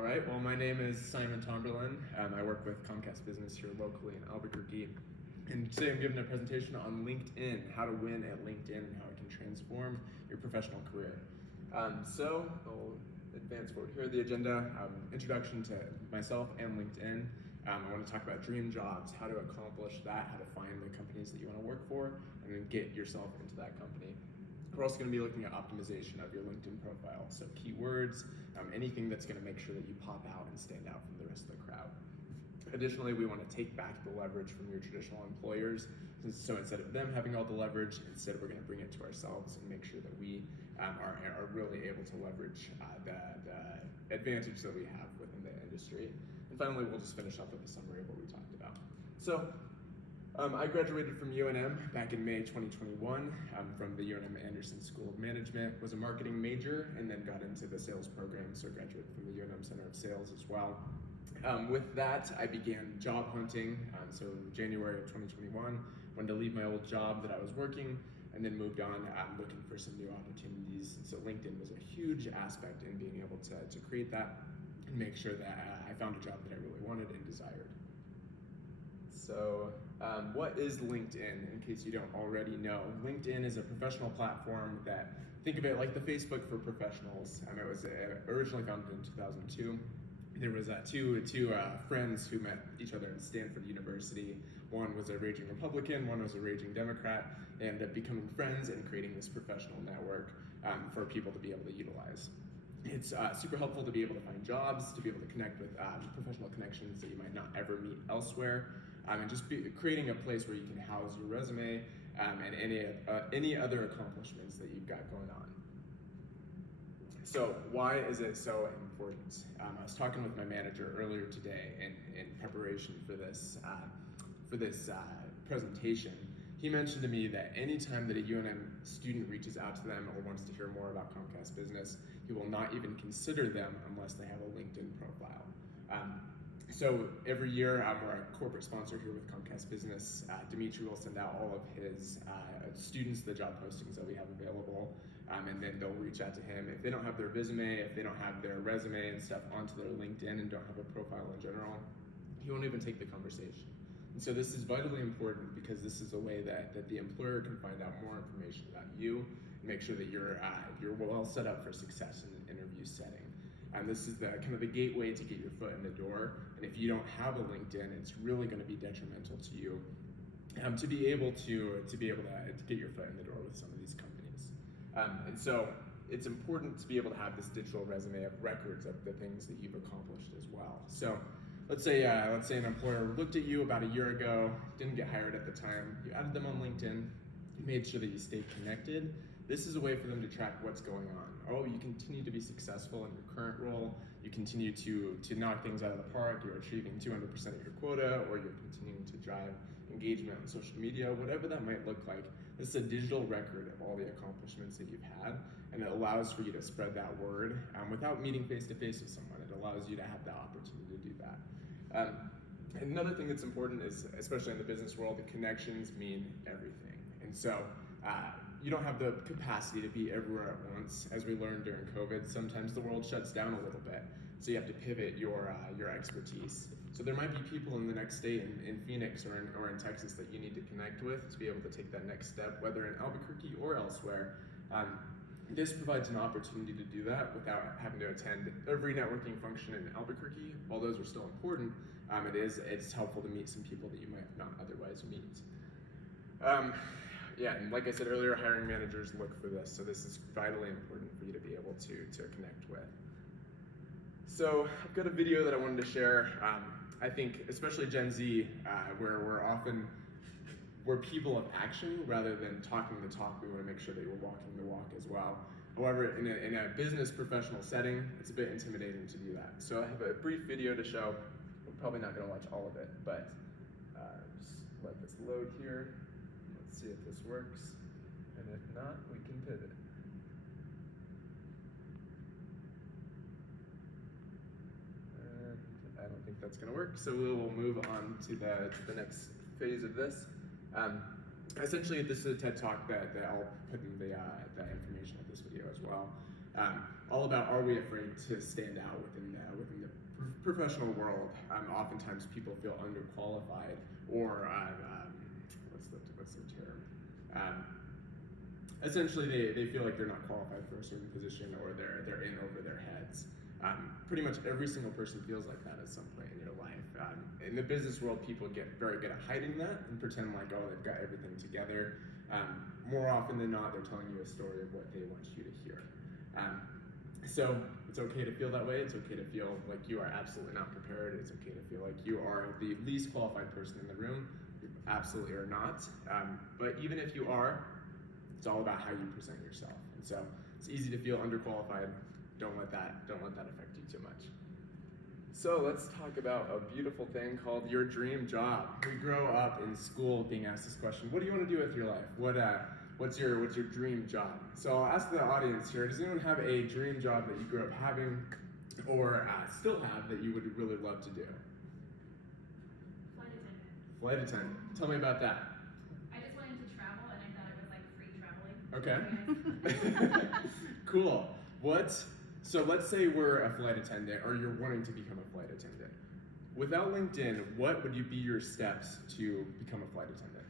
All right, well, my name is Simon Tomberlin. I work with Comcast Business here locally in Albuquerque. And today I'm giving a presentation on LinkedIn, how to win at LinkedIn and how it can transform your professional career. So I'll advance forward here. The agenda, introduction to myself and LinkedIn. I want to talk about dream jobs, how to accomplish that, how to find the companies that you want to work for, and then get yourself into that company. We're also going to be looking at optimization of your LinkedIn profile, so keywords, anything that's going to make sure that you pop out and stand out from the rest of the crowd. Additionally, we want to take back the leverage from your traditional employers. So instead of them having all the leverage, instead we're going to bring it to ourselves and make sure that we are really able to leverage the advantage that we have within the industry. And finally, we'll just finish up with a summary of what we talked about. So I graduated from UNM back in May 2021 from the UNM Anderson School of Management, was a marketing major, and then got into the sales program, so graduated from the UNM Center of Sales as well. With that, I began job hunting, so in January of 2021, wanted to leave my old job that I was working, and then moved on looking for some new opportunities. And so LinkedIn was a huge aspect in being able to create that and make sure that I found a job that I really wanted and desired. So what is LinkedIn, in case you don't already know? LinkedIn is a professional platform that, think of it like the Facebook for professionals. It was originally founded in 2002. There was two friends who met each other at Stanford University. One was a raging Republican, one was a raging Democrat. They ended up becoming friends and creating this professional network for people to be able to utilize. It's super helpful to be able to find jobs, to be able to connect with professional connections that you might not ever meet elsewhere, and just creating a place where you can house your resume and any other accomplishments that you've got going on. So why is it so important? I was talking with my manager earlier today in preparation for this presentation. He mentioned to me that anytime that a UNM student reaches out to them or wants to hear more about Comcast Business, he will not even consider them unless they have a LinkedIn profile. So every year, we're a corporate sponsor here with Comcast Business. Dimitri will send out all of his students the job postings that we have available, and then they'll reach out to him. If they don't have their resume, if they don't have their resume and stuff onto their LinkedIn and don't have a profile in general, he won't even take the conversation. And so this is vitally important because this is a way that the employer can find out more information about you and make sure that you're well set up for success in an interview setting. And this is the kind of the gateway to get your foot in the door. And if you don't have a LinkedIn, it's really going to be detrimental to you to be able to get your foot in the door with some of these companies. And so it's important to be able to have this digital resume of records of the things that you've accomplished as well. So let's say an employer looked at you about a year ago, didn't get hired at the time, you added them on LinkedIn, you made sure that you stayed connected. This is a way for them to track what's going on. Oh, you continue to be successful in your current role, you continue to knock things out of the park, you're achieving 200% of your quota, or you're continuing to drive engagement on social media, whatever that might look like. This is a digital record of all the accomplishments that you've had, and it allows for you to spread that word without meeting face-to-face with someone. It allows you to have the opportunity to do that. Another thing that's important is, especially in the business world, the connections mean everything. And so you don't have the capacity to be everywhere at once. As we learned during COVID, sometimes the world shuts down a little bit. So you have to pivot your expertise. So there might be people in the next state in Phoenix or in Texas that you need to connect with to be able to take that next step, whether in Albuquerque or elsewhere. This provides an opportunity to do that without having to attend every networking function in Albuquerque. While those are still important, it's helpful to meet some people that you might not otherwise meet. Yeah, and like I said earlier, hiring managers look for this, so this is vitally important for you to be able to connect with. So I've got a video that I wanted to share. I think, especially Gen Z, we're people of action rather than talking the talk. We want to make sure that we're walking the walk as well. However, in a business professional setting, it's a bit intimidating to do that. So I have a brief video to show. We're probably not going to watch all of it, but just let this load here. Let's see if this works, and if not, we can pivot. And I don't think that's going to work, so we will move on to the next phase of this. Essentially, this is a TED Talk that I'll put in the information of this video as well. All all about, are we afraid to stand out within the professional world? Oftentimes people feel underqualified, or what's the term? Essentially, they feel like they're not qualified for a certain position, or they're in over their heads. Pretty much every single person feels like that at some point in your life. In the business world, people get very good at hiding that and pretend like, oh, they've got everything together. More often than not, they're telling you a story of what they want you to hear. So it's okay to feel that way. It's okay to feel like you are absolutely not prepared. It's okay to feel like you are the least qualified person in the room. You absolutely are not. But even if you are, it's all about how you present yourself. And so it's easy to feel underqualified. Don't let that affect you too much. So let's talk about a beautiful thing called your dream job. We grow up in school being asked this question: what do you want to do with your life? What's your dream job? So I'll ask the audience here, does anyone have a dream job that you grew up having, or still have, that you would really love to do? Flight attendant. Flight attendant. Tell me about that. I just wanted to travel, and I thought it was like free traveling. Okay. Cool. So let's say we're a flight attendant, or you're wanting to become a flight attendant. Without LinkedIn, what would be your steps to become a flight attendant?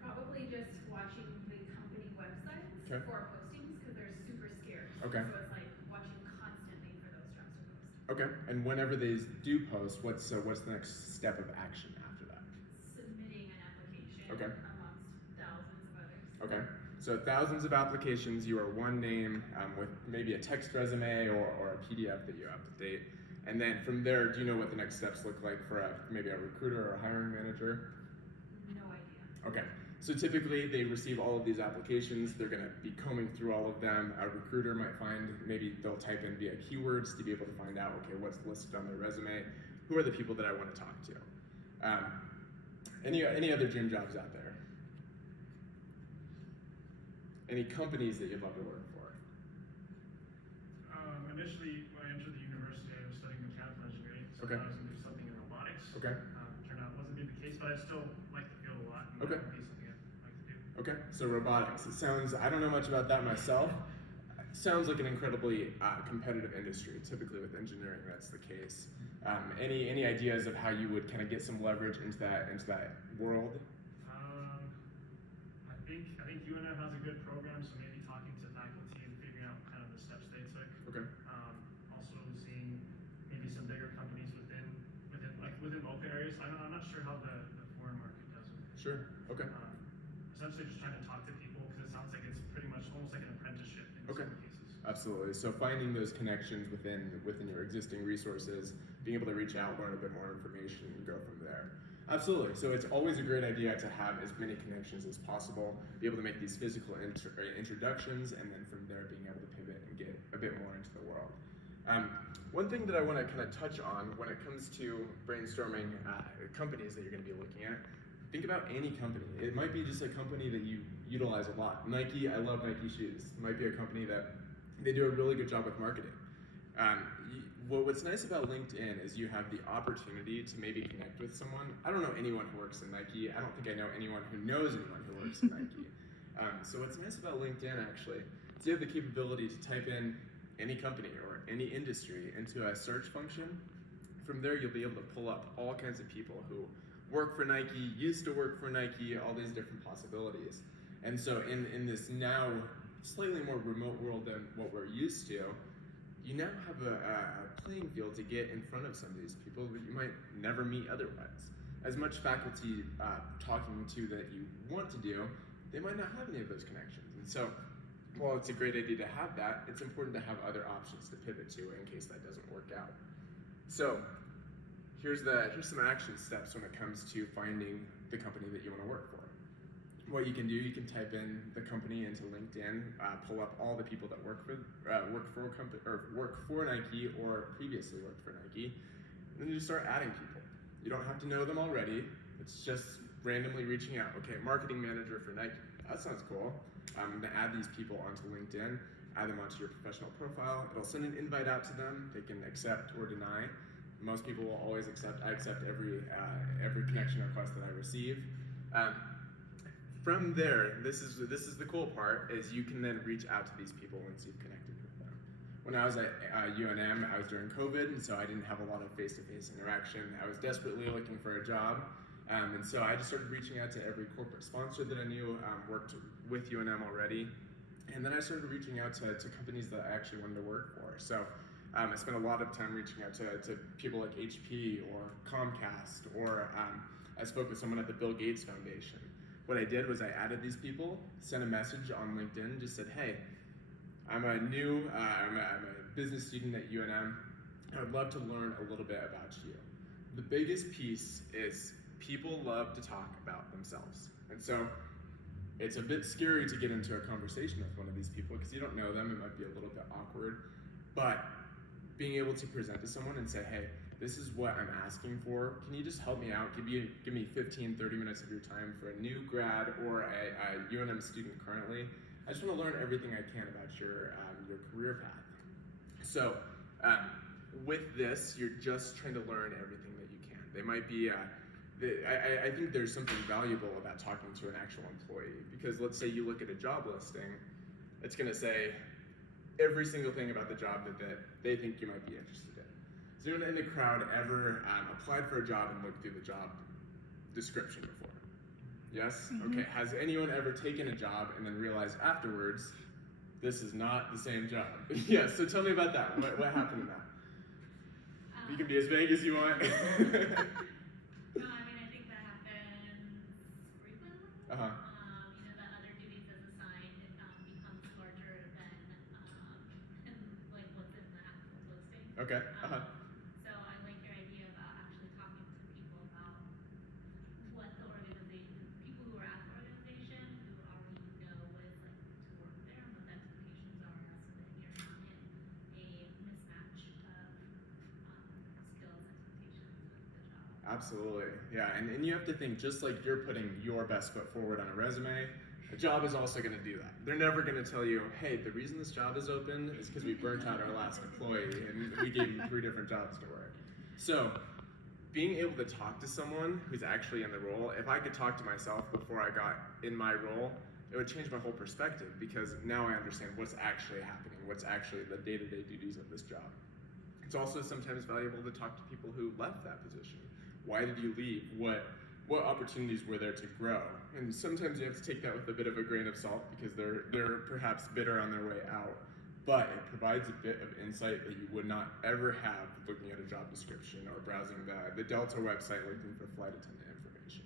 Probably just watching the company websites for postings, because they're super scarce. Okay. So it's like watching constantly for those jobs to post. Okay. And whenever they do post, what's the next step of action after that? Submitting an application amongst thousands of others. Okay. So thousands of applications, you are one name with maybe a text resume or a PDF that you have to date. And then from there, do you know what the next steps look like for maybe a recruiter or a hiring manager? No idea. Okay. So typically they receive all of these applications, they're gonna be combing through all of them. A recruiter might find, maybe they'll type in via keywords to be able to find out, okay, what's listed on their resume? Who are the people that I wanna talk to? Any other dream jobs out there? Any companies that you'd love to work for? Initially, when I entered the university, I was studying mechanical engineering, so I was going to do something in robotics. Okay. Turned out wasn't being the case, but I still like the field a lot, and that would be something I'd like to do. Okay, so robotics. It sounds, I don't know much about that myself. It sounds like an incredibly competitive industry. Typically with engineering, that's the case. Any ideas of how you would kind of get some leverage into that world? I think UNM has a good program, so maybe talking to faculty and figuring out kind of the steps they took. Okay. Also seeing maybe some bigger companies within open areas. I'm not sure how the foreign market does it. Sure. Okay. Essentially just trying to talk to people, because it sounds like it's pretty much almost like an apprenticeship in some cases. Absolutely. So finding those connections within your existing resources, being able to reach out, learn a bit more information, and go from there. Absolutely. So it's always a great idea to have as many connections as possible, be able to make these physical introductions, and then from there being able to pivot and get a bit more into the world. One thing that I want to kind of touch on when it comes to brainstorming companies that you're going to be looking at, think about any company. It might be just a company that you utilize a lot. Nike, I love Nike shoes. It might be a company that they do a really good job with marketing. What's nice about LinkedIn is you have the opportunity to maybe connect with someone. I don't know anyone who works in Nike. I don't think I know anyone who knows anyone who works in Nike. So what's nice about LinkedIn actually is you have the capability to type in any company or any industry into a search function. From there, you'll be able to pull up all kinds of people who work for Nike, used to work for Nike, all these different possibilities. And so in this now slightly more remote world than what we're used to, you now have a playing field to get in front of some of these people that you might never meet otherwise. As much faculty talking to that you want to do, they might not have any of those connections. And so, while it's a great idea to have that, it's important to have other options to pivot to in case that doesn't work out. So, here's some action steps when it comes to finding the company that you want to work for. What you can do, you can type in the company into LinkedIn, pull up all the people that work for a company or work for Nike or previously worked for Nike, and then you just start adding people. You don't have to know them already. It's just randomly reaching out. Okay, marketing manager for Nike. That sounds cool. I'm gonna add these people onto LinkedIn, add them onto your professional profile. It'll send an invite out to them. They can accept or deny. Most people will always accept. I accept every connection request that I receive. from there, this is the cool part, is you can then reach out to these people once you've connected with them. When I was at UNM, I was during COVID, and so I didn't have a lot of face-to-face interaction. I was desperately looking for a job, and so I just started reaching out to every corporate sponsor that I knew worked with UNM already, and then I started reaching out to companies that I actually wanted to work for. So I spent a lot of time reaching out to people like HP or Comcast, or I spoke with someone at the Bill Gates Foundation. What I did was I added these people, sent a message on LinkedIn, just said, hey, I'm a business student at UNM. I would love to learn a little bit about you. The biggest piece is people love to talk about themselves. And so it's a bit scary to get into a conversation with one of these people because you don't know them, it might be a little bit awkward. But being able to present to someone and say, hey, this is what I'm asking for. Can you just help me out? Give me 15, 30 minutes of your time for a new grad or a UNM student currently. I just want to learn everything I can about your career path. So with this, you're just trying to learn everything that you can. They might be, I think there's something valuable about talking to an actual employee, because let's say you look at a job listing, it's going to say every single thing about the job that they think you might be interested in. Has anyone in the crowd ever applied for a job and looked through the job description before? Yes? Mm-hmm. Okay. Has anyone ever taken a job and then realized afterwards, this is not the same job? Yes, so tell me about that. What happened in that? You can be as vague as you want. No, I mean, I think that happens frequently. Uh-huh. That other duties as assigned becomes larger than like what's in the actual posting. Okay. Uh-huh. So I like your idea about actually talking to people about what the organization, people who are at the organization who already know what it's like to work there and what the expectations are, so that you're not in a mismatch of skills expectations with the job. Absolutely, yeah, and you have to think, just like you're putting your best foot forward on a resume, a job is also going to do that. They're never going to tell you, hey, the reason this job is open is because we burnt out our last employee and we gave him 3 different jobs to work. So being able to talk to someone who's actually in the role, if I could talk to myself before I got in my role, it would change my whole perspective, because now I understand what's actually happening, what's actually the day-to-day duties of this job. It's also sometimes valuable to talk to people who left that position. Why did you leave? What opportunities were there to grow? And sometimes you have to take that with a bit of a grain of salt, because they're perhaps bitter on their way out. But it provides a bit of insight that you would not ever have looking at a job description or browsing the Delta website looking for flight attendant information.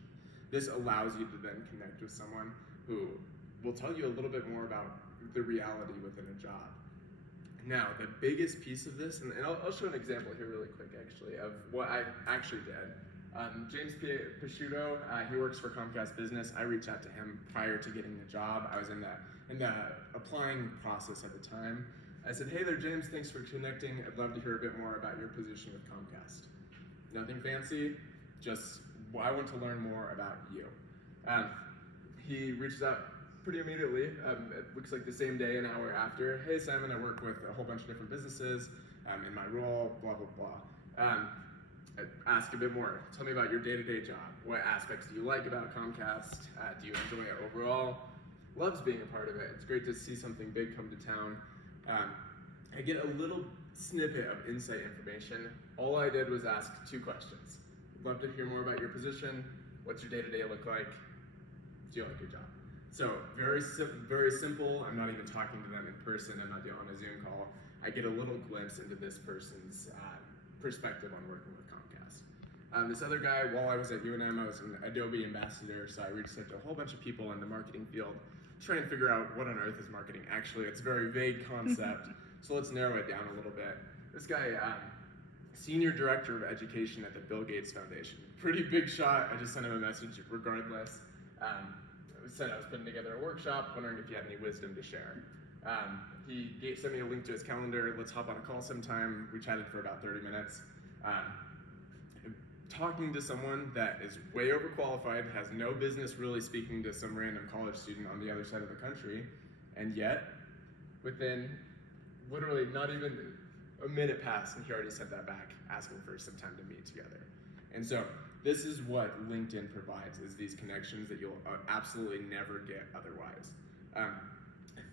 This allows you to then connect with someone who will tell you a little bit more about the reality within a job. Now, the biggest piece of this, and I'll show an example here really quick actually of what I actually did. James Pisciuto, he works for Comcast Business. I reached out to him prior to getting the job. I was in the applying process at the time. I said, hey there, James, thanks for connecting. I'd love to hear a bit more about your position with Comcast. Nothing fancy, just I want to learn more about you. He reaches out pretty immediately. It looks like the same day, an hour after. Hey, Simon, I work with a whole bunch of different businesses in my role, blah, blah, blah. Ask a bit more. Tell me about your day-to-day job. What aspects do you like about Comcast? Do you enjoy it overall? Loves being a part of it. It's great to see something big come to town. I get a little snippet of insight information. All I did was ask 2 questions. Love to hear more about your position. What's your day-to-day look like? Do you like your job? So very simple. I'm not even talking to them in person. I'm not doing on a Zoom call. I get a little glimpse into this person's perspective on working with Comcast. This other guy, while I was at UNM, I was an Adobe ambassador, so I reached out to a whole bunch of people in the marketing field to try and figure out what on earth is marketing. Actually, it's a very vague concept, so let's narrow it down a little bit. This guy, Senior Director of Education at the Bill Gates Foundation. Pretty big shot. I just sent him a message regardless. Said I was putting together a workshop, wondering if you had any wisdom to share. He sent me a link to his calendar. Let's hop on a call sometime. We chatted for about 30 minutes. Talking to someone that is way overqualified, has no business really speaking to some random college student on the other side of the country, and yet, within literally not even a minute passed, and he already sent that back, asking for some time to meet together. And so, this is what LinkedIn provides, is these connections that you'll absolutely never get otherwise.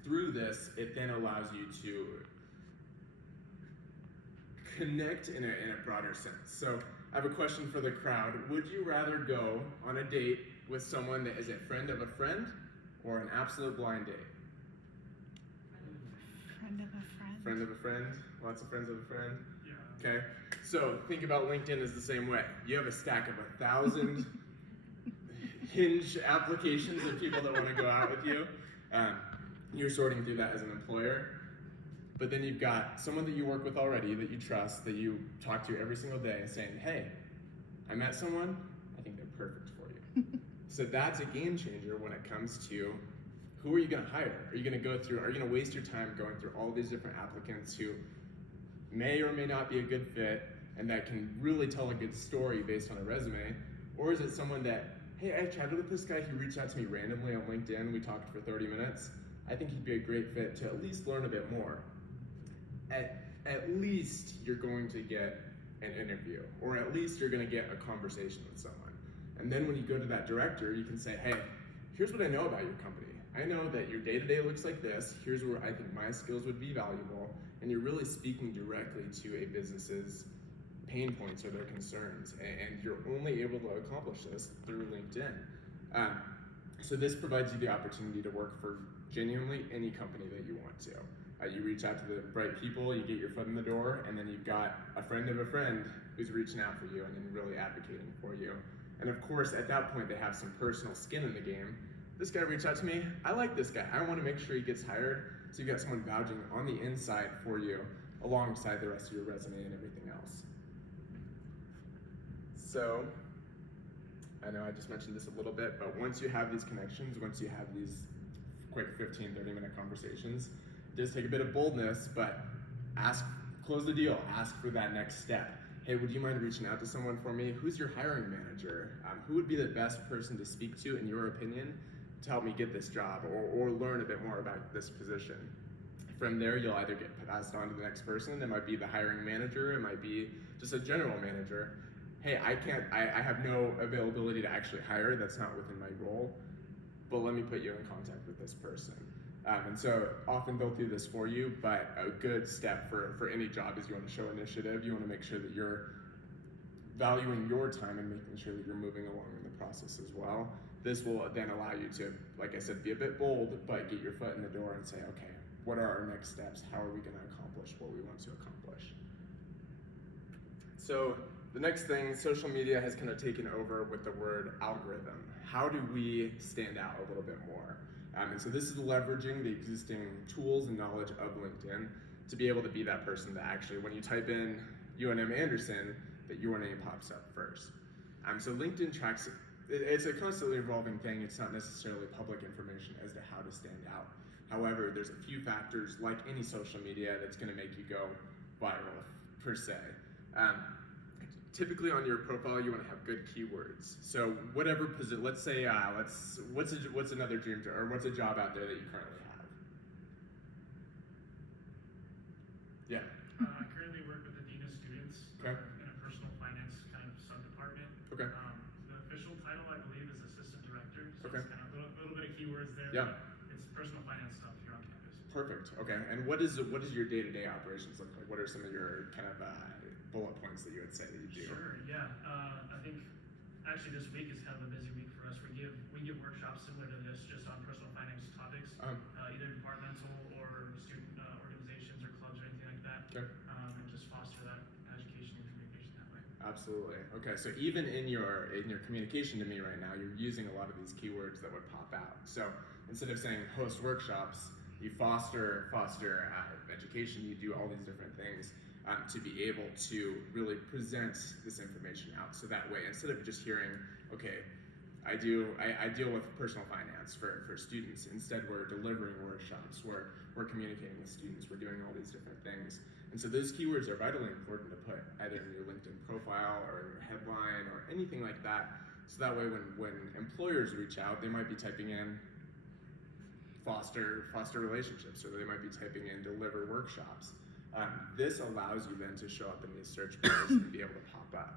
Through this, it then allows you to connect in a broader sense. So I have a question for the crowd. Would you rather go on a date with someone that is a friend of a friend or an absolute blind date? Friend of a friend. Friend of a friend? Lots of friends of a friend? Yeah. Okay, so think about LinkedIn as the same way. You have a stack of 1,000 Hinge applications of people that want to go out with you. You're sorting through that as an employer. But then you've got someone that you work with already, that you trust, that you talk to every single day, saying, hey, I met someone, I think they're perfect for you. So that's a game changer when it comes to who are you going to hire? Are you going to waste your time going through all these different applicants who may or may not be a good fit and that can really tell a good story based on a resume? Or is it someone that, hey, I chatted with this guy, he reached out to me randomly on LinkedIn, we talked for 30 minutes. I think he'd be a great fit to at least learn a bit more. At least you're going to get an interview, or at least you're going to get a conversation with someone. And then when you go to that director, you can say, hey, here's what I know about your company. I know that your day-to-day looks like this. Here's where I think my skills would be valuable. And you're really speaking directly to a business's pain points or their concerns. And you're only able to accomplish this through LinkedIn. So this provides you the opportunity to work for genuinely any company that you want to. You reach out to the right people, you get your foot in the door, and then you've got a friend of a friend who's reaching out for you and then really advocating for you. And of course, at that point, they have some personal skin in the game. This guy reached out to me, I like this guy, I want to make sure he gets hired. So you've got someone vouching on the inside for you alongside the rest of your resume and everything else. So, I know I just mentioned this a little bit, but once you have these connections, once you have these quick 15, 30-minute conversations, it does take a bit of boldness, but close the deal, ask for that next step. Hey, would you mind reaching out to someone for me? Who's your hiring manager? Who would be the best person to speak to, in your opinion, to help me get this job or learn a bit more about this position? From there, you'll either get passed on to the next person. It might be the hiring manager. It might be just a general manager. Hey, I have no availability to actually hire. That's not within my role, but let me put you in contact with this person. And so often they'll do this for you, but a good step for any job is you want to show initiative. You want to make sure that you're valuing your time and making sure that you're moving along in the process as well. This will then allow you to, like I said, be a bit bold, but get your foot in the door and say, okay, what are our next steps? How are we going to accomplish what we want to accomplish? So the next thing, social media has kind of taken over with the word algorithm. How do we stand out a little bit more? And so this is leveraging the existing tools and knowledge of LinkedIn to be able to be that person that actually, when you type in UNM Anderson, that your name pops up first. So LinkedIn tracks, it's a constantly evolving thing. It's not necessarily public information as to how to stand out. However, there's a few factors, like any social media, that's going to make you go viral, per se. Typically on your profile, you want to have good keywords. So whatever position, let's say, what's another dream job, or what's a job out there that you currently have? Yeah. I currently work with the Dean of Students Okay. in a personal finance kind of sub-department. Okay. The official title, I believe, is assistant director. So Okay. it's kind of a little bit of keywords there. Yeah. But it's personal finance stuff here on campus. Perfect. Okay. And what is your day-to-day operations look like? What are some of your kind of bullet points that you would say that you do? Sure, yeah. I think actually this week is kind of a busy week for us. We give workshops similar to this, just on personal finance topics, either departmental or student organizations or clubs or anything like that. Okay. And just foster that education and communication that way. Absolutely. Okay, so even in your communication to me right now, you're using a lot of these keywords that would pop out. So instead of saying host workshops, you foster education. You do all these different things to be able to really present this information out. So that way, instead of just hearing, okay, I deal with personal finance for students. Instead, we're delivering workshops, we're communicating with students, we're doing all these different things. And so those keywords are vitally important to put either in your LinkedIn profile or in your headline or anything like that. So that way when employers reach out, they might be typing in foster relationships, or they might be typing in deliver workshops. This allows you then to show up in these search bars and be able to pop up.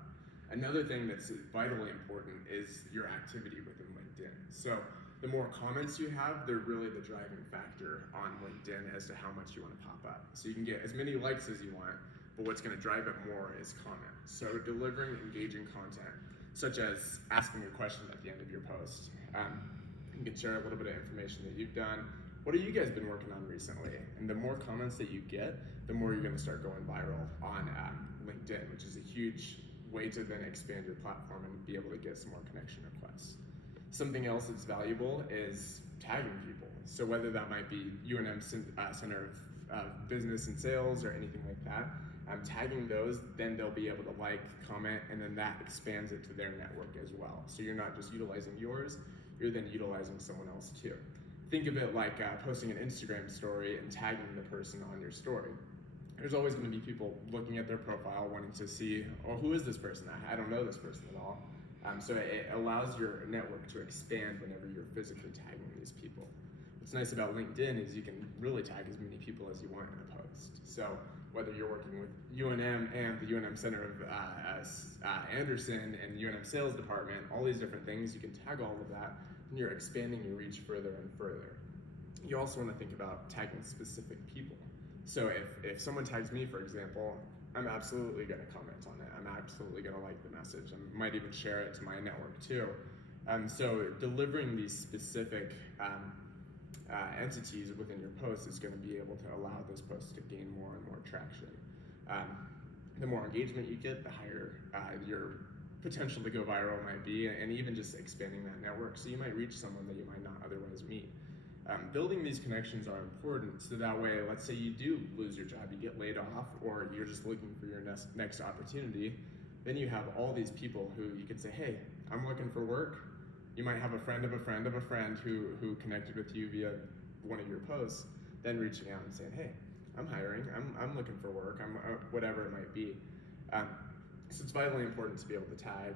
Another thing that's vitally important is your activity within LinkedIn. So the more comments you have, they're really the driving factor on LinkedIn as to how much you want to pop up. So you can get as many likes as you want, but what's going to drive it more is comment. So delivering engaging content, such as asking a question at the end of your post. You can share a little bit of information that you've done. What have you guys been working on recently? And the more comments that you get, the more you're going to start going viral on LinkedIn, which is a huge way to then expand your platform and be able to get some more connection requests. Something else that's valuable is tagging people. So whether that might be UNM Center of Business and Sales or anything like that, tagging those, then they'll be able to like, comment, and then that expands it to their network as well. So you're not just utilizing yours, you're then utilizing someone else too. Think of it like posting an Instagram story and tagging the person on your story. There's always going to be people looking at their profile wanting to see, oh, who is this person? I don't know this person at all. So it allows your network to expand whenever you're physically tagging these people. What's nice about LinkedIn is you can really tag as many people as you want in a post. So whether you're working with UNM and the UNM Center of Anderson and UNM Sales Department, all these different things, you can tag all of that, and you're expanding your reach further and further. You also want to think about tagging specific people. So if someone tags me, for example, I'm absolutely going to comment on it. I'm absolutely going to like the message. I might even share it to my network too. So delivering these specific entities within your post is going to be able to allow those posts to gain more and more traction. The more engagement you get, the higher your potential to go viral might be, and even just expanding that network. So you might reach someone that you might not otherwise meet. Building these connections are important, so that way, let's say you do lose your job, you get laid off, or you're just looking for your next opportunity, then you have all these people who you could say, hey, I'm looking for work. You might have a friend of a friend of a friend who connected with you via one of your posts, then reaching out and saying, hey, I'm hiring, I'm looking for work, whatever it might be. So it's vitally important to be able to tag,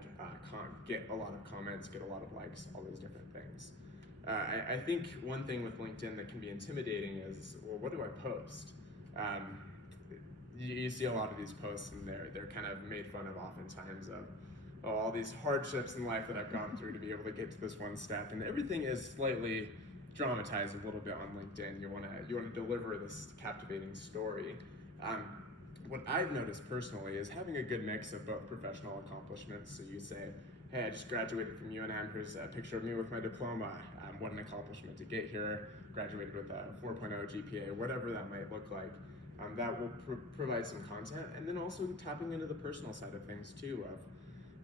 get a lot of comments, get a lot of likes, all those different things. I think one thing with LinkedIn that can be intimidating is, well, what do I post? You see a lot of these posts and they're kind of made fun of oftentimes of, oh, all these hardships in life that I've gone through to be able to get to this one step, and everything is slightly dramatized a little bit on LinkedIn. You want to deliver this captivating story. What I've noticed personally is having a good mix of both professional accomplishments. So you say, hey, I just graduated from UNM, here's a picture of me with my diploma. What an accomplishment to get here, graduated with a 4.0 GPA, whatever that might look like. That will provide some content, and then also tapping into the personal side of things too,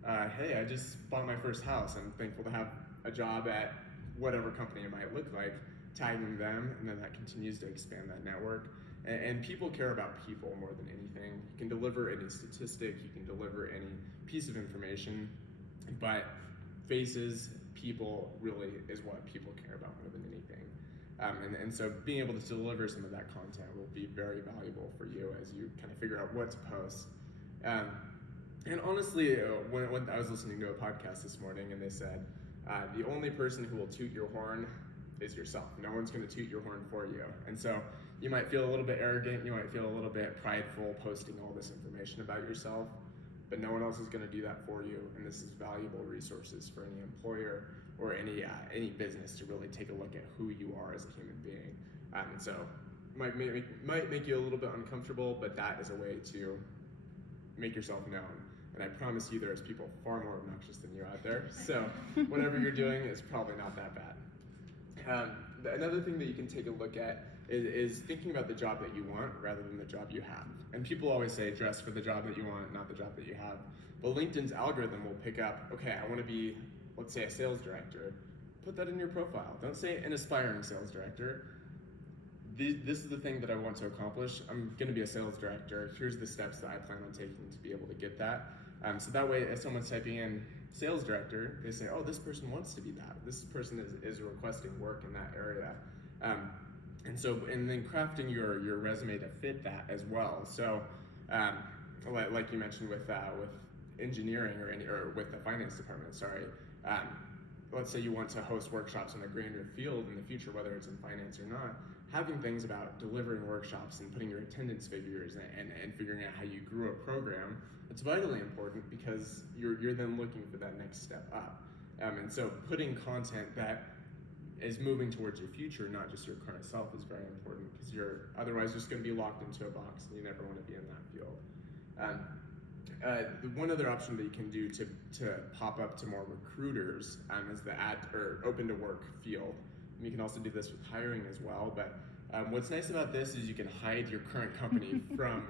of hey, I just bought my first house, I'm thankful to have a job at whatever company it might look like, tagging them, and then that continues to expand that network. And people care about people more than anything. You can deliver any statistic, you can deliver any piece of information, but faces, people really is what people care about more than anything. And so being able to deliver some of that content will be very valuable for you as you kind of figure out what to post. And honestly, when I was listening to a podcast this morning and they said, the only person who will toot your horn is yourself. No one's going to toot your horn for you. And so you might feel a little bit arrogant, you might feel a little bit prideful posting all this information about yourself, but no one else is going to do that for you, and this is valuable resources for any employer or any business to really take a look at who you are as a human being. And so might make you a little bit uncomfortable, but that is a way to make yourself known. And I promise you there's people far more obnoxious than you out there, so whatever you're doing is probably not that bad. Another thing that you can take a look at is thinking about the job that you want rather than the job you have. And people always say dress for the job that you want, not the job that you have. But LinkedIn's algorithm will pick up, okay, I want to be, let's say, a sales director. Put that in your profile. Don't say an aspiring sales director. This is the thing that I want to accomplish. I'm going to be a sales director. Here's the steps that I plan on taking to be able to get that. So that way, if someone's typing in sales director, they say, oh, this person wants to be that. This person is requesting work in that area. And then crafting your resume to fit that as well. So, like you mentioned with engineering or with the finance department, sorry. Let's say you want to host workshops on a grander field in the future, whether it's in finance or not. having things about delivering workshops and putting your attendance figures and figuring out how you grew a program, it's vitally important because you're then looking for that next step up. And so putting content that is moving towards your future, not just your current self, is very important because you're otherwise just going to be locked into a box and you never want to be in that field. The one other option that you can do to pop up to more recruiters is the ad or open to work field. And you can also do this with hiring as well. But what's nice about this is you can hide your current company from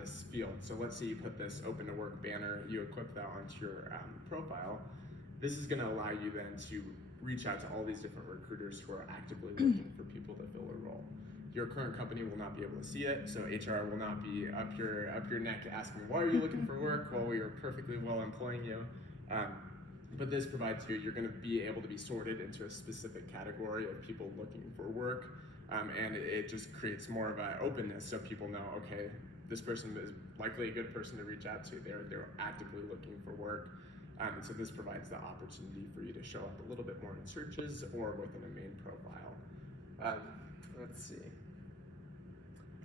this field. So let's say you put this open to work banner, you equip that onto your profile. This is going to allow you then to reach out to all these different recruiters who are actively looking for people to fill a role. Your current company will not be able to see it, so HR will not be up your neck asking, why are you looking for work? Well, we are perfectly well employing you. But this provides you're going to be able to be sorted into a specific category of people looking for work, and it just creates more of an openness so people know, okay, this person is likely a good person to reach out to. They're actively looking for work. And so this provides the opportunity for you to show up a little bit more in searches or within a main profile. Let's see.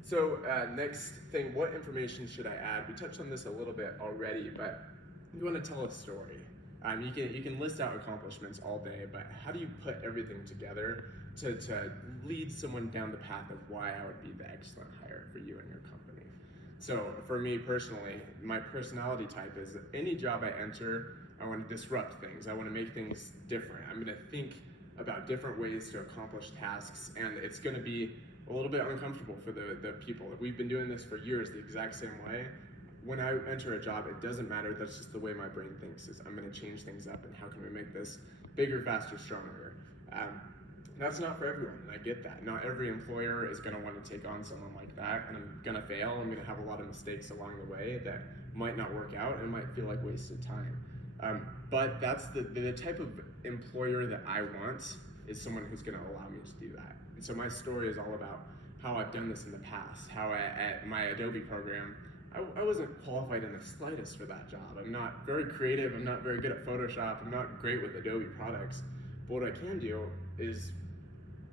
So next thing, what information should I add? We touched on this a little bit already, but you want to tell a story. You can list out accomplishments all day, but how do you put everything together to lead someone down the path of why I would be the excellent hire for you and your company? So for me personally, my personality type is any job I enter, I want to disrupt things. I want to make things different. I'm going to think about different ways to accomplish tasks, and it's going to be a little bit uncomfortable for the people. We've been doing this for years the exact same way. When I enter a job, it doesn't matter. That's just the way my brain thinks. Is I'm going to change things up, and how can we make this bigger, faster, stronger? That's not for everyone, and I get that. Not every employer is going to want to take on someone like that, and I'm going to fail. I'm going to have a lot of mistakes along the way that might not work out and might feel like wasted time. But that's the type of employer that I want is someone who's going to allow me to do that. And so my story is all about how I've done this in the past, how at my Adobe program, I wasn't qualified in the slightest for that job. I'm not very creative, I'm not very good at Photoshop, I'm not great with Adobe products. But what I can do is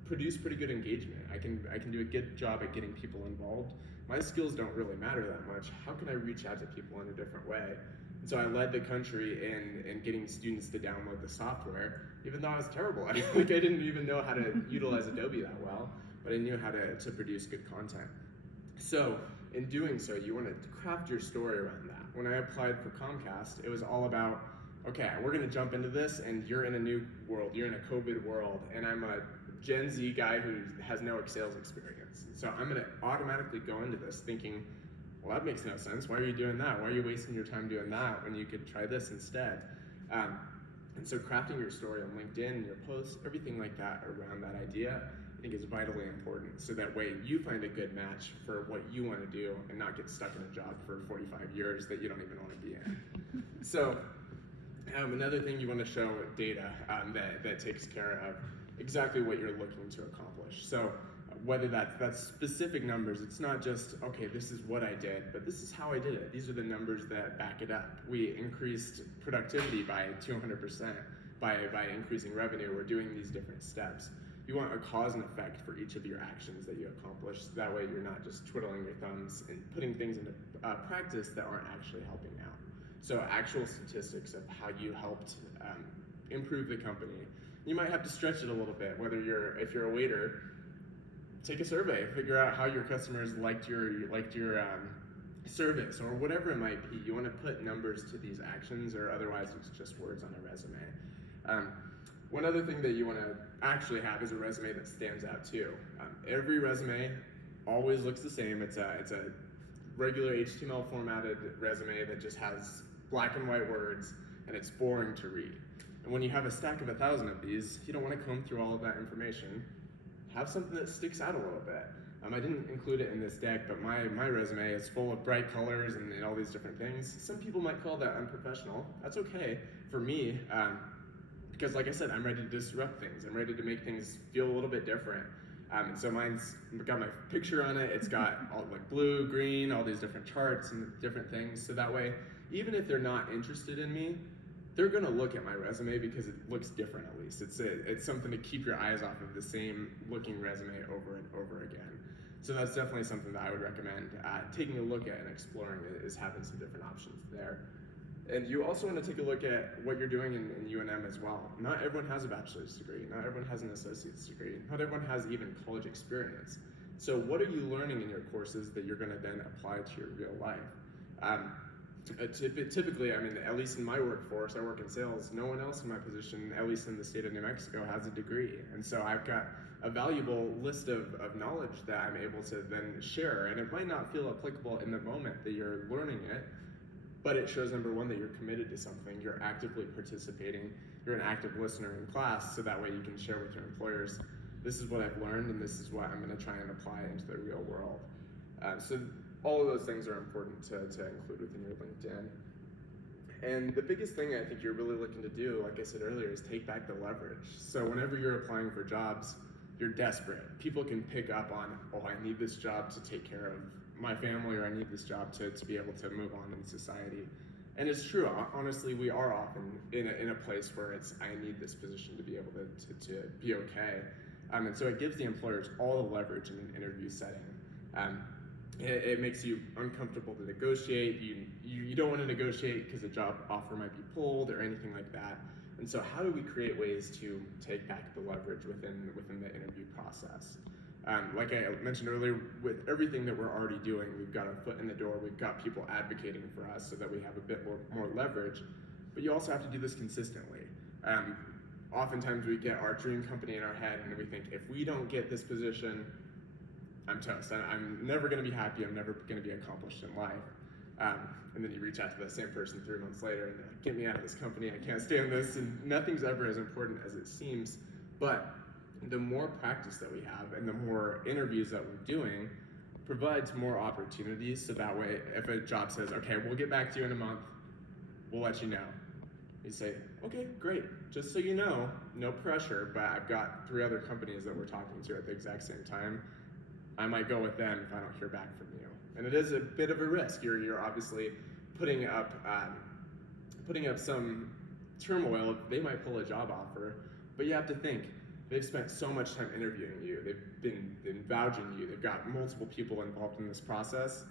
produce pretty good engagement. I can do a good job at getting people involved. My skills don't really matter that much. How can I reach out to people in a different way? And so I led the country in getting students to download the software, even though I was terrible at it. I didn't even know how to utilize Adobe that well, but I knew how to produce good content. So in doing so, you want to craft your story around that. When I applied for Comcast, it was all about, okay, we're going to jump into this, and you're in a new world. You're in a COVID world, and I'm a Gen Z guy who has no sales experience. So I'm going to automatically go into this thinking, well, that makes no sense. Why are you doing that? Why are you wasting your time doing that when you could try this instead? And so crafting your story on LinkedIn, your posts, everything like that around that idea, I think is vitally important. So that way you find a good match for what you want to do and not get stuck in a job for 45 years that you don't even want to be in. So another thing you want to show data that takes care of exactly what you're looking to accomplish. So whether that's specific numbers, it's not just, okay, this is what I did, but this is how I did it. These are the numbers that back it up. We increased productivity by 200% by increasing revenue. We're doing these different steps. You want a cause and effect for each of your actions that you accomplish. So that way you're not just twiddling your thumbs and putting things into practice that aren't actually helping out. So actual statistics of how you helped improve the company. You might have to stretch it a little bit, if you're a waiter, take a survey, figure out how your customers liked your service or whatever it might be. You want to put numbers to these actions, or otherwise it's just words on a resume. One other thing that you want to actually have is a resume that stands out too. Every resume always looks the same. It's a regular HTML formatted resume that just has black and white words, and it's boring to read. And when you have a stack of 1,000 of these, you don't want to comb through all of that information. Have something that sticks out a little bit. I didn't include it in this deck, but my resume is full of bright colors and all these different things. Some people might call that unprofessional. That's okay. For me, because like I said, I'm ready to disrupt things. I'm ready to make things feel a little bit different. And so mine's got my picture on it. It's got all like blue, green, all these different charts and different things. So that way, even if they're not interested in me, they're going to look at my resume because it looks different. At least it's something to keep your eyes off of the same looking resume over and over again. So that's definitely something that I would recommend taking a look at and exploring, is having some different options there. And you also want to take a look at what you're doing in UNM as well. Not everyone has a bachelor's degree. Not everyone has an associate's degree. Not everyone has even college experience. So what are you learning in your courses that you're going to then apply to your real life? Typically, I mean, at least in my workforce, I work in sales, no one else in my position, at least in the state of New Mexico, has a degree. And so I've got a valuable list of knowledge that I'm able to then share. And it might not feel applicable in the moment that you're learning it, but it shows, number one, that you're committed to something, you're actively participating, you're an active listener in class, so that way you can share with your employers, this is what I've learned and this is what I'm going to try and apply into the real world. So all of those things are important to include within your LinkedIn. And the biggest thing I think you're really looking to do, like I said earlier, is take back the leverage. So whenever you're applying for jobs, you're desperate. People can pick up on, oh, I need this job to take care of my family, or I need this job to be able to move on in society. And it's true, honestly, we are often in a place where it's, I need this position to be able to be okay. And so it gives the employers all the leverage in an interview setting. It makes you uncomfortable to negotiate. You don't want to negotiate because a job offer might be pulled or anything like that. And so how do we create ways to take back the leverage within the interview process? Like I mentioned earlier, with everything that we're already doing, we've got our foot in the door, we've got people advocating for us so that we have a bit more leverage, but you also have to do this consistently. Oftentimes we get our dream company in our head and we think, if we don't get this position, I'm toast. I'm never going to be happy. I'm never going to be accomplished in life. And then you reach out to the same person 3 months later and they're like, get me out of this company. I can't stand this. And nothing's ever as important as it seems. But the more practice that we have and the more interviews that we're doing provides more opportunities. So that way, if a job says, okay, we'll get back to you in a month, we'll let you know. You say, okay, great. Just so you know, no pressure, but I've got 3 other companies that we're talking to at the exact same time. I might go with them if I don't hear back from you. And it is a bit of a risk. You're obviously putting up some turmoil. They might pull a job offer, but you have to think, they've spent so much time interviewing you. They've been vouching you. They've got multiple people involved in this process.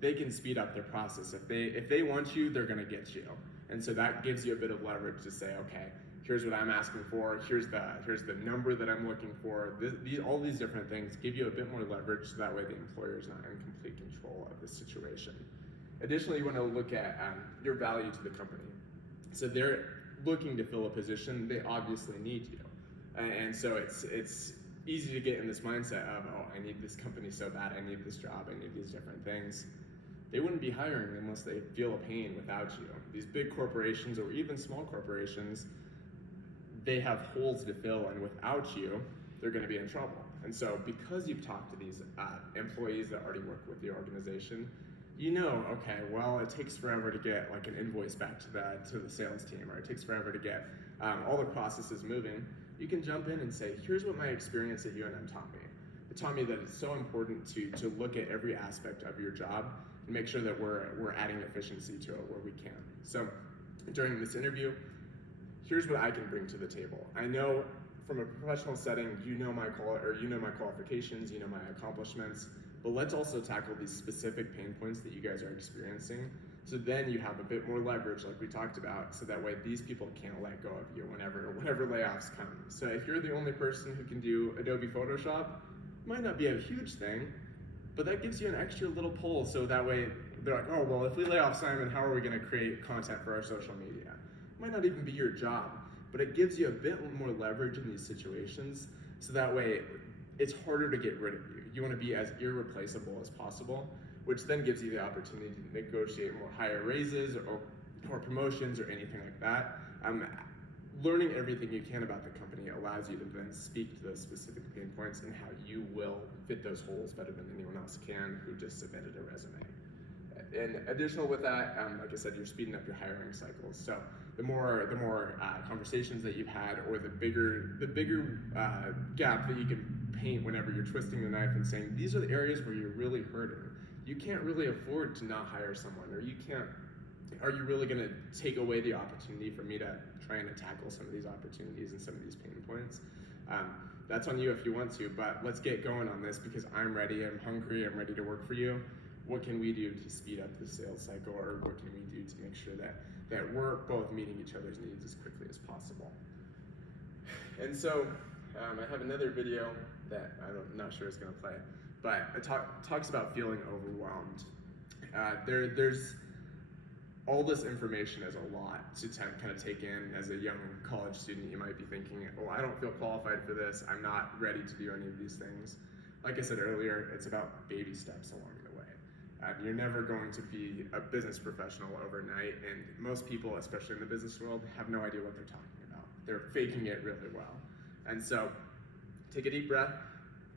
They can speed up their process. If they want you, they're gonna get you. And so that gives you a bit of leverage to say, okay, here's what I'm asking for, here's the number that I'm looking for. All these different things give you a bit more leverage, so that way the employer is not in complete control of the situation. Additionally, you want to look at your value to the company. So they're looking to fill a position, they obviously need you. And so it's easy to get in this mindset of, oh, I need this company so bad, I need this job, I need these different things. They wouldn't be hiring unless they feel a pain without you. These big corporations, or even small corporations, they have holes to fill, and without you, they're going to be in trouble. And so because you've talked to these employees that already work with the organization, you know, okay, well, it takes forever to get like an invoice back to the sales team, or it takes forever to get all the processes moving. You can jump in and say, here's what my experience at UNM taught me. It taught me that it's so important to look at every aspect of your job and make sure that we're adding efficiency to it where we can. So during this interview, here's what I can bring to the table. I know from a professional setting, you know my qualifications, you know my accomplishments, but let's also tackle these specific pain points that you guys are experiencing. So then you have a bit more leverage, like we talked about, so that way these people can't let go of you whenever layoffs come. So if you're the only person who can do Adobe Photoshop, it might not be a huge thing, but that gives you an extra little pull, so that way they're like, oh, well, if we lay off Simon, how are we gonna create content for our social media? It might not even be your job, but it gives you a bit more leverage in these situations, so that way it's harder to get rid of you. You wanna be as irreplaceable as possible, which then gives you the opportunity to negotiate more higher raises or promotions or anything like that. Learning everything you can about the company allows you to then speak to those specific pain points and how you will fit those holes better than anyone else can who just submitted a resume. And additional with that, like I said, you're speeding up your hiring cycles. So the more conversations that you've had, or the bigger gap that you can paint whenever you're twisting the knife and saying, these are the areas where you're really hurting. You can't really afford to not hire someone, or you can't are you really going to take away the opportunity for me to try and tackle some of these opportunities and some of these pain points? That's on you if you want to, but let's get going on this because I'm ready, I'm hungry, I'm ready to work for you. What can we do to speed up the sales cycle, or what can we do to make sure that we're both meeting each other's needs as quickly as possible? And so I have another video that I'm not sure it's going to play, but it talks about feeling overwhelmed. There's all this information is a lot to kind of take in. As a young college student, you might be thinking, oh, I don't feel qualified for this. I'm not ready to do any of these things. Like I said earlier, it's about baby steps along the way. You're never going to be a business professional overnight, and most people, especially in the business world, have no idea what they're talking about. They're faking it really well. And so take a deep breath,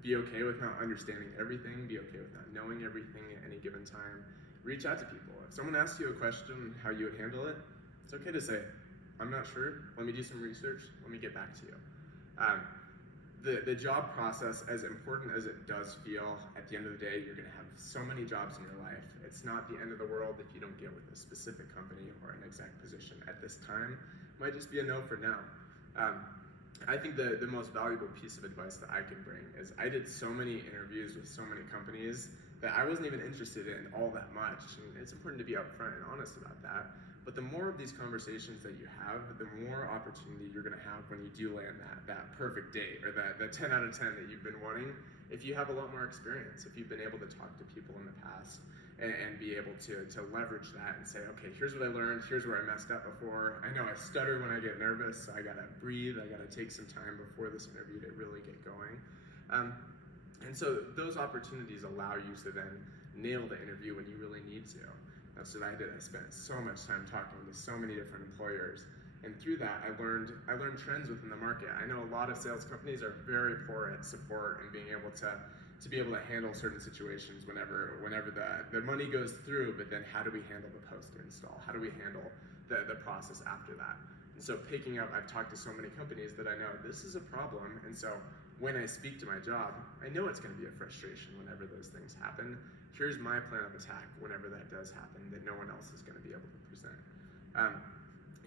be okay with not understanding everything, be okay with not knowing everything at any given time. Reach out to people. If someone asks you a question, how you would handle it, it's okay to say, I'm not sure, let me do some research, let me get back to you. The job process, as important as it does feel, at the end of the day, you're gonna have so many jobs in your life. It's not the end of the world if you don't get with a specific company or an exact position at this time. It might just be a no for now. I think the most valuable piece of advice that I can bring is I did so many interviews with so many companies that I wasn't even interested in all that much. And it's important to be upfront and honest about that. But the more of these conversations that you have, the more opportunity you're gonna have when you do land that perfect date or that 10 out of 10 that you've been wanting, if you have a lot more experience, if you've been able to talk to people in the past and be able to leverage that and say, okay, here's what I learned, here's where I messed up before. I know I stutter when I get nervous, so I gotta breathe, I gotta take some time before this interview to really get going. And so those opportunities allow you to then nail the interview when you really need to. That's what I did. I spent so much time talking to so many different employers. And through that, I learned trends within the market. I know a lot of sales companies are very poor at support and being able to be able to handle certain situations whenever the money goes through, but then how do we handle the post-install? How do we handle the process after that? And so picking up, I've talked to so many companies that I know this is a problem, and so when I speak to my job, I know it's going to be a frustration whenever those things happen. Here's my plan of attack whenever that does happen that no one else is going to be able to present.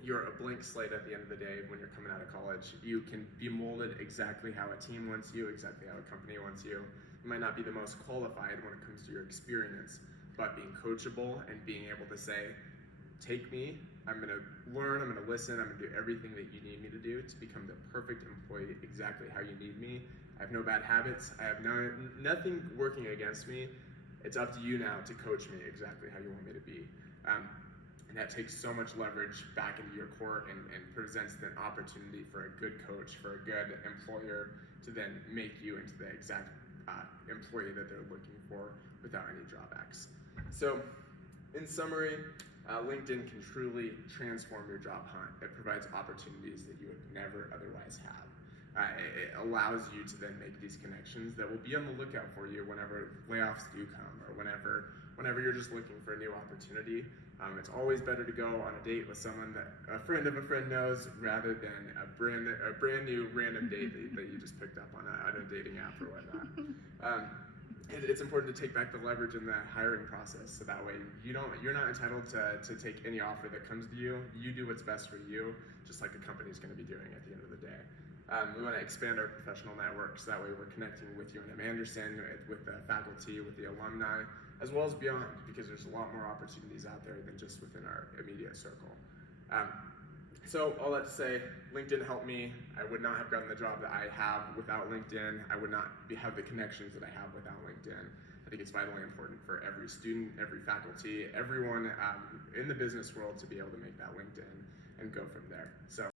You're a blank slate at the end of the day when you're coming out of college. You can be molded exactly how a team wants you, exactly how a company wants you. You might not be the most qualified when it comes to your experience, but being coachable and being able to say, take me, I'm gonna learn, I'm gonna listen, I'm gonna do everything that you need me to do to become the perfect employee exactly how you need me. I have no bad habits, I have nothing working against me. It's up to you now to coach me exactly how you want me to be. And that takes so much leverage back into your court and presents the opportunity for a good coach, for a good employer to then make you into the exact employee that they're looking for without any drawbacks. So, in summary, LinkedIn can truly transform your job hunt. It provides opportunities that you would never otherwise have. It allows you to then make these connections that will be on the lookout for you whenever layoffs do come or whenever you're just looking for a new opportunity. It's always better to go on a date with someone that a friend of a friend knows rather than a brand new random date that you just picked up on a dating app or whatnot. It's important to take back the leverage in the hiring process, so that way you're not entitled to take any offer that comes to you. You do what's best for you, just like the company's going to be doing at the end of the day. We want to expand our professional network, so that way we're connecting with UNM Anderson, with the faculty, with the alumni, as well as beyond, because there's a lot more opportunities out there than just within our immediate circle. So all that to say, LinkedIn helped me. I would not have gotten the job that I have without LinkedIn. I would not have the connections that I have without LinkedIn. I think it's vitally important for every student, every faculty, everyone in the business world to be able to make that LinkedIn and go from there. So